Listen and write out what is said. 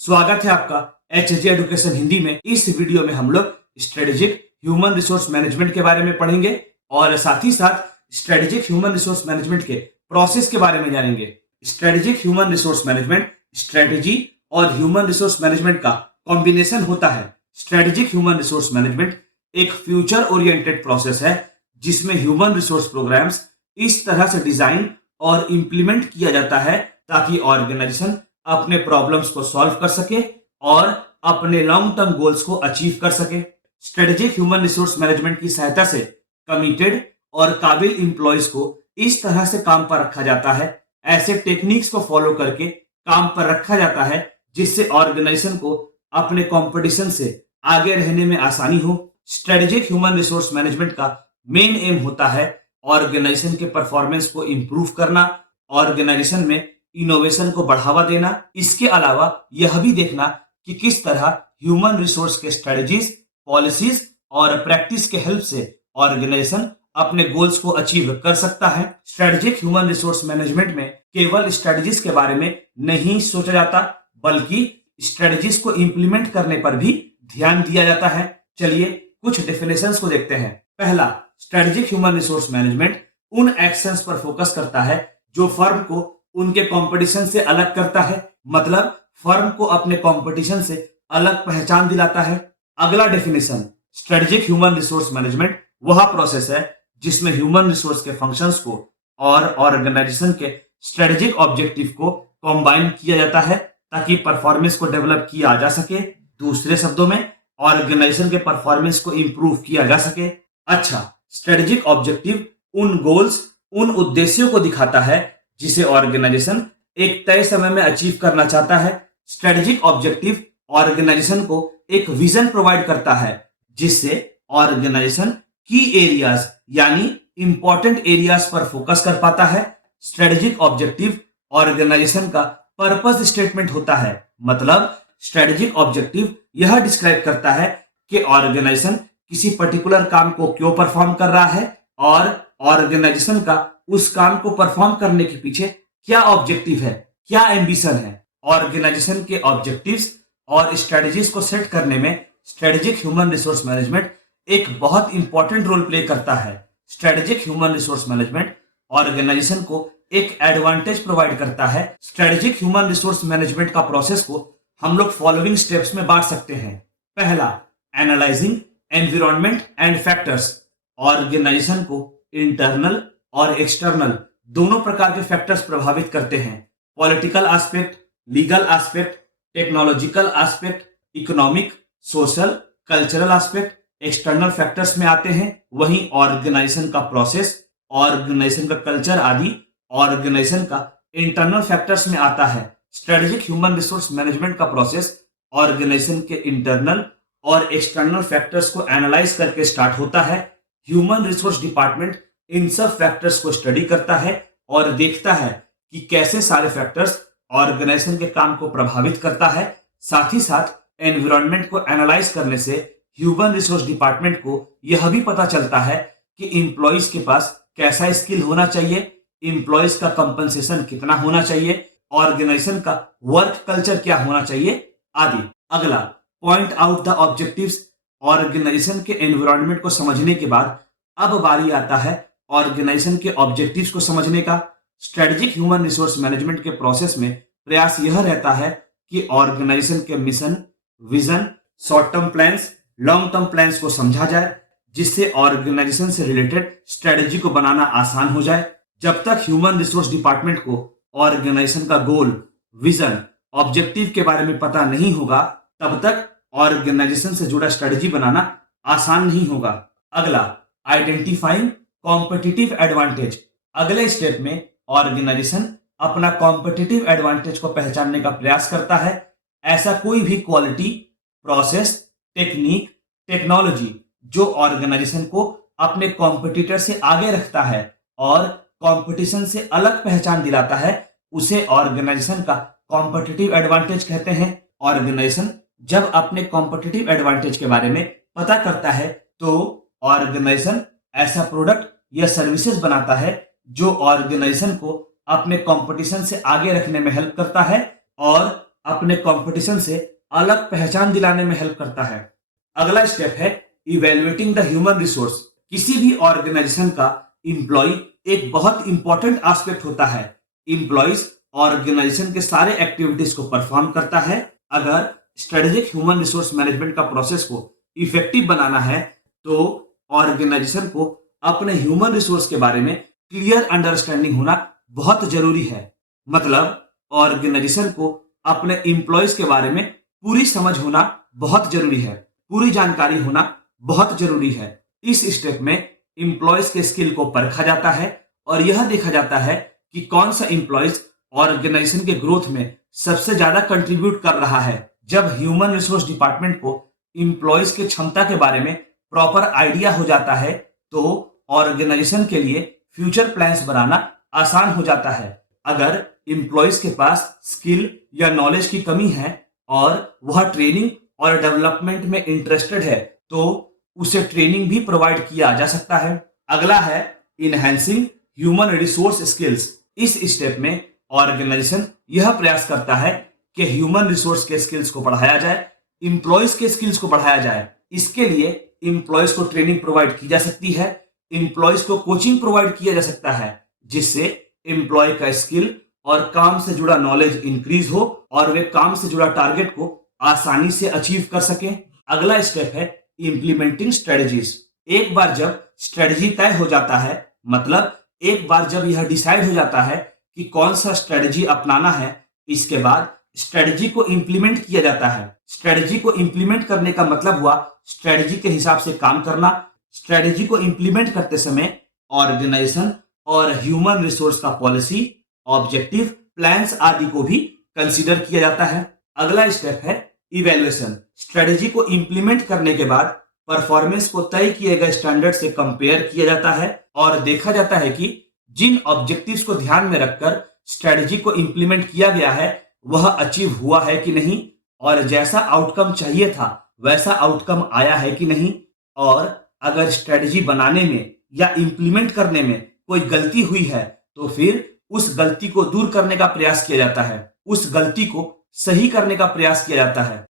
स्वागत है आपका एच एजुकेशन हिंदी में। इस वीडियो में हम लोग स्ट्रेटेजिक ह्यूमन रिसोर्स मैनेजमेंट के बारे में पढ़ेंगे और साथ ही साथ स्ट्रेटेजिक ह्यूमन रिसोर्स मैनेजमेंट के प्रोसेस के बारे में जानेंगे। Strategic human resource management strategy और ह्यूमन रिसोर्स मैनेजमेंट का कॉम्बिनेशन होता है। स्ट्रेटेजिक ह्यूमन रिसोर्स मैनेजमेंट एक फ्यूचर ओरिएंटेड प्रोसेस है जिसमें ह्यूमन रिसोर्स प्रोग्राम्स इस तरह से डिजाइन और इंप्लीमेंट किया जाता है ताकि ऑर्गेनाइजेशन अपने प्रॉब्लम्स को सॉल्व कर सके और अपने लॉन्ग टर्म गोल्स को अचीव कर सके। स्ट्रेटेजिक ह्यूमन रिसोर्स मैनेजमेंट की सहायता से कमिटेड और काबिल इंप्लॉयज को इस तरह से काम पर रखा जाता है, ऐसे टेक्निक्स को फॉलो करके काम पर रखा जाता है जिससे ऑर्गेनाइजेशन को अपने कंपटीशन से आगे रहने में आसानी हो। स्ट्रेटेजिक ह्यूमन रिसोर्स मैनेजमेंट का मेन एम होता है ऑर्गेनाइजेशन के परफॉर्मेंस को इंप्रूव करना, ऑर्गेनाइजेशन में इनोवेशन को बढ़ावा देना। इसके अलावा यह भी देखना कि किस तरह ह्यूमन रिसोर्स के स्ट्रेटजीज, पॉलिसीज और प्रैक्टिस के हेल्प से ऑर्गेनाइजेशन अपने गोल्स को अचीव कर सकता है। स्ट्रेटेजिक ह्यूमन रिसोर्स मैनेजमेंट में केवल स्ट्रेटजीज के बारे में नहीं सोचा जाता बल्कि स्ट्रेटजीज को इंप्लीमेंट करने पर भी ध्यान दिया जाता है। चलिए कुछ डेफिनेशंस को देखते हैं। पहला, स्ट्रेटेजिक ह्यूमन रिसोर्स मैनेजमेंट उन एक्शंस पर फोकस करता है जो फर्म को उनके कंपटीशन से अलग करता है, मतलब फर्म को अपने कंपटीशन से अलग पहचान दिलाता है। अगला definition, strategic human resource management वह प्रोसेस है जिसमें ह्यूमन रिसोर्स के फंक्शंस को और ऑर्गेनाइजेशन के स्ट्रेटेजिक ऑब्जेक्टिव को कंबाइन किया जाता है ताकि परफॉर्मेंस को डेवलप किया जा सके। दूसरे शब्दों में ऑर्गेनाइजेशन के परफॉर्मेंस को इंप्रूव किया जा सके। अच्छा, स्ट्रेटेजिक ऑब्जेक्टिव उन गोल्स, उन उद्देश्यों को दिखाता है जिसे ऑर्गेनाइजेशन एक तय समय में अचीव करना चाहता है। स्ट्रेटेजिक ऑब्जेक्टिव ऑर्गेनाइजेशन को एक विजन प्रोवाइड करता है जिससे ऑर्गेनाइजेशन की एरियाज यानी इंपॉर्टेंट एरियाज पर फोकस कर पाता है। स्ट्रेटेजिक ऑब्जेक्टिव ऑर्गेनाइजेशन का पर्पस स्टेटमेंट होता है, मतलब स्ट्रेटेजिक ऑब्जेक्टिव यह डिस्क्राइब करता है कि ऑर्गेनाइजेशन किसी पर्टिकुलर काम को क्यों परफॉर्म कर रहा है और ऑर्गेनाइजेशन का उस काम को परफॉर्म करने के पीछे क्या ऑब्जेक्टिव है, क्या एम्बिशन है। ऑर्गेनाइजेशन के ऑब्जेक्टिव्स और स्ट्रेटजीज को सेट करने में स्ट्रेटेजिक ह्यूमन रिसोर्स मैनेजमेंट एक बहुत इंपॉर्टेंट रोल प्ले करता है। Strategic human resource management organisation को एक एडवांटेज प्रोवाइड करता है। स्ट्रेटेजिक ह्यूमन रिसोर्स मैनेजमेंट का प्रोसेस को हम लोग फॉलोइंग स्टेप्स में बांट सकते हैं। पहला, analysing environment and factors. Organisation को इंटरनल और एक्सटर्नल दोनों प्रकार के फैक्टर्स प्रभावित करते हैं। Political aspect, legal aspect, technological aspect, economic, social, cultural aspect external factors में आते हैं। वहीं ऑर्गेनाइजेशन का प्रोसेस, ऑर्गेनाइजेशन का कल्चर आदि ऑर्गेनाइजेशन का इंटरनल फैक्टर्स में आता है। स्ट्रेटेजिक ह्यूमन रिसोर्स मैनेजमेंट का प्रोसेस ऑर्गेनाइजेशन के इंटरनल और एक्सटर्नल फैक्टर्स को एनालाइज करके स्टार्ट होता है। ह्यूमन रिसोर्स डिपार्टमेंट इन सब फैक्टर्स को स्टडी करता है और देखता है कि कैसे सारे फैक्टर्स ऑर्गेनाइजेशन के काम को प्रभावित करता है। साथ ही साथ एनवायरनमेंट को एनालाइज करने से ह्यूमन रिसोर्स डिपार्टमेंट को यह भी पता चलता है कि एम्प्लॉइज के पास कैसा स्किल होना चाहिए, एम्प्लॉइज का कंपनसेशन कितना होना चाहिए, ऑर्गेनाइजेशन का वर्क कल्चर क्या होना चाहिए आदि। अगला, point out the objectives. Organisation के एनवायरनमेंट को समझने के बाद अब बारी आता है ऑर्गेनाइजेशन के ऑब्जेक्टिव्स को समझने का। स्ट्रेटेजिक ह्यूमन रिसोर्स मैनेजमेंट के प्रोसेस में प्रयास यह रहता है कि ऑर्गेनाइजेशन के mission, vision, short term plans, long term plans को समझा जाए जिससे ऑर्गेनाइजेशन से रिलेटेड स्ट्रेटेजी को बनाना आसान हो जाए। जब तक ह्यूमन रिसोर्स डिपार्टमेंट को ऑर्गेनाइजेशन का गोल, विजन, ऑब्जेक्टिव के बारे में पता नहीं होगा तब तक ऑर्गेनाइजेशन से जुड़ा स्ट्रेटेजी बनाना आसान नहीं होगा। अगला, आइडेंटिफाइंग कॉम्पिटिटिव एडवांटेज। अगले स्टेप में ऑर्गेनाइजेशन अपना कॉम्पिटिटिव एडवांटेज को पहचानने का प्रयास करता है। ऐसा कोई भी क्वालिटी, प्रोसेस, टेक्निक, टेक्नोलॉजी जो ऑर्गेनाइजेशन को अपने कॉम्पिटिटर से आगे रखता है और कंपटीशन से अलग पहचान दिलाता है, उसे ऑर्गेनाइजेशन का कॉम्पिटिटिव एडवांटेज कहते हैं। ऑर्गेनाइजेशन जब अपने कॉम्पिटिटिव एडवांटेज के बारे में पता करता है तो ऑर्गेनाइजेशन ऐसा प्रोडक्ट या सर्विसेज बनाता है जो ऑर्गेनाइजेशन को अपने कंपटीशन से आगे रखने में हेल्प करता है और अपने कंपटीशन से अलग पहचान दिलाने में हेल्प करता है। अगला स्टेप है इवेल्युएटिंग द ह्यूमन रिसोर्स। किसी भी ऑर्गेनाइजेशन का इंप्लॉय एक बहुत इंपॉर्टेंट एस्पेक्ट होता है। इंप्लॉयज ऑर्गेनाइजेशन के सारे एक्टिविटीज को परफॉर्म करता है। अगर स्ट्रेटेजिक ह्यूमन रिसोर्स मैनेजमेंट का प्रोसेस को इफेक्टिव बनाना है तो ऑर्गेनाइजेशन को अपने ह्यूमन रिसोर्स के बारे में क्लियर अंडरस्टैंडिंग होना बहुत जरूरी है। मतलब ऑर्गेनाइजेशन को अपने एम्प्लॉयज के बारे में पूरी समझ होना बहुत जरूरी है, पूरी जानकारी होना बहुत जरूरी है। इस स्टेप में एम्प्लॉयज के स्किल को परखा जाता है और यह देखा जाता है कि कौन सा एम्प्लॉयज ऑर्गेनाइजेशन के ग्रोथ में सबसे ज्यादा कंट्रीब्यूट कर रहा है। जब ह्यूमन रिसोर्स डिपार्टमेंट को एम्प्लॉयज के क्षमता के बारे में प्रॉपर आइडिया हो जाता है तो ऑर्गेनाइजेशन के लिए फ्यूचर प्लान्स बनाना आसान हो जाता है। अगर एम्प्लॉयज के पास स्किल या नॉलेज की कमी है और वह ट्रेनिंग और डेवलपमेंट में इंटरेस्टेड है तो उसे ट्रेनिंग भी प्रोवाइड किया जा सकता है। अगला है इनहैंसिंग ह्यूमन रिसोर्स स्किल्स। इस स्टेप में ऑर्गेनाइजेशन यह प्रयास करता है कि ह्यूमन रिसोर्स के स्किल्स को बढ़ाया जाए, एम्प्लॉयज के स्किल्स को बढ़ाया जाए। इसके लिए एम्प्लॉयज को ट्रेनिंग प्रोवाइड की जा सकती है, एम्प्लॉयज को कोचिंग प्रोवाइड किया जा सकता है जिससे एम्प्लॉय का स्किल और काम से जुड़ा नॉलेज इंक्रीज हो और वे काम से जुड़ा टारगेट को आसानी से अचीव कर सकें। अगला स्टेप है इंप्लीमेंटिंग स्ट्रेटजीज। एक बार जब स्ट्रेटजी तय हो जाता है, मतलब एक बार जब यह डिसाइड हो जाता है कि कौन सा स्ट्रेटजी अपनाना है, इसके बाद स्ट्रेटजी को इंप्लीमेंट किया जाता है। स्ट्रेटजी को इंप्लीमेंट करने का मतलब हुआ स्ट्रेटजी के हिसाब से काम करना। स्ट्रेटजी को इंप्लीमेंट करते समय ऑर्गेनाइजेशन और ह्यूमन रिसोर्स का पॉलिसी, ऑब्जेक्टिव, प्लान्स आदि को भी कंसीडर किया जाता है। अगला स्टेप है इवैल्यूएशन। स्ट्रेटजी को इंप्लीमेंट करने के बाद परफॉर्मेंस को तय किए गए स्टैंडर्ड से कंपेयर किया जाता है और देखा जाता है कि जिन ऑब्जेक्टिव्स को ध्यान में रखकर स्ट्रेटजी को इंप्लीमेंट किया गया है वह अचीव हुआ है कि नहीं, और जैसा आउटकम चाहिए था वैसा आउटकम आया है कि नहीं। और अगर स्ट्रेटजी बनाने में या इंप्लीमेंट करने में कोई गलती हुई है तो फिर उस गलती को दूर करने का प्रयास किया जाता है, उस गलती को सही करने का प्रयास किया जाता है।